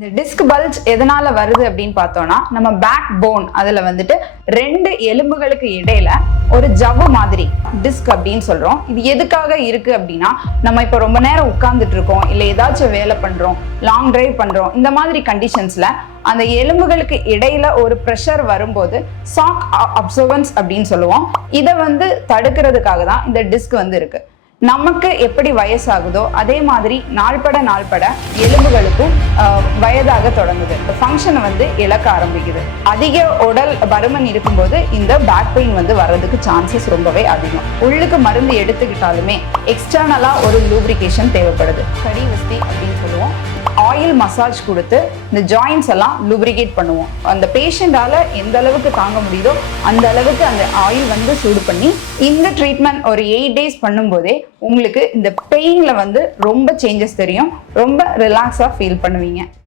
இந்த disk bulge எதனால வருது அப்படின்னு பார்த்தோம்னா நம்ம பேக் போன் அதுல வந்துட்டு ரெண்டு எலும்புகளுக்கு இடையில ஒரு ஜவ்வு மாதிரி டிஸ்க் அப்படின்னு சொல்றோம். இது எதுக்காக இருக்கு அப்படின்னா நம்ம இப்போ ரொம்ப நேரம் உட்கார்ந்துட்டு இருக்கோம், இல்லை ஏதாச்சும் வேலை பண்றோம், லாங் டிரைவ் பண்றோம், இந்த மாதிரி கண்டிஷன்ஸ்ல அந்த எலும்புகளுக்கு இடையில ஒரு ப்ரெஷர் வரும்போது ஷாக் அப்சர்வன்ஸ் அப்படின்னு சொல்லுவோம். இதை தடுக்கிறதுக்காக தான் இந்த டிஸ்க் இருக்கு. நமக்கு எப்படி வயசாகுதோ அதே மாதிரி நாள்பட எலும்புகளுக்கும் வயதாக தொடங்குது. ஃபங்க்ஷனை இழக்க ஆரம்பிக்குது. அதிக உடல் பருமன் இருக்கும்போது இந்த பேக் பெயின் வர்றதுக்கு சான்சஸ் ரொம்பவே அதிகம். உள்ளுக்கு மருந்து எடுத்துக்கிட்டாலுமே எக்ஸ்டர்னலா ஒரு லூப்ரிகேஷன் தேவைப்படுது. கடி வஸ்தி அப்படின்னு சொல்லுவோம். ஆயில் மசாஜ் கொடுத்து இந்த ஜாயின்ஸ் எல்லாம் லூப்ரிகேட் பண்ணுவோம். அந்த பேஷண்டால எந்த அளவுக்கு தாங்க முடியுதோ அந்த அளவுக்கு அந்த ஆயில் சூடு பண்ணி இந்த ட்ரீட்மெண்ட் ஒரு 8 days பண்ணும்போதே உங்களுக்கு இந்த பெயின்ல ரொம்ப சேஞ்சஸ் தெரியும். ரொம்ப ரிலாக்ஸா ஃபீல் பண்ணுவீங்க.